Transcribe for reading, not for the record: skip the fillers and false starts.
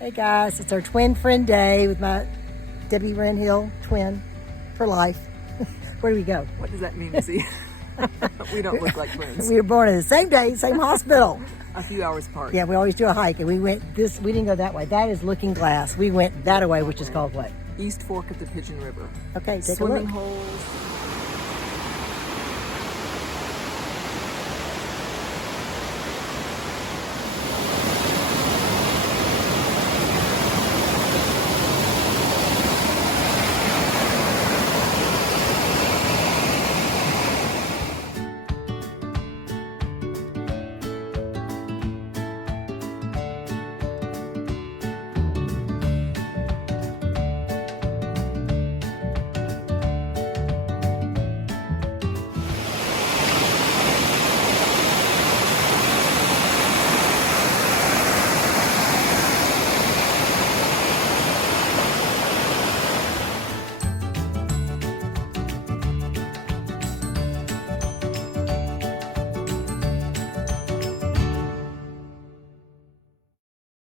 Hey guys, it's our twin friend day with my Debbie Wren Hill twin for life. Where do we go? What does that mean, Missy? We don't look like twins. We were born on the same day, same hospital. A few hours apart. Yeah, we always do a hike, and we didn't go that way. That is Looking Glass. We went that way, which is called what? East Fork of the Pigeon River. Okay, take Swimming a look. holes,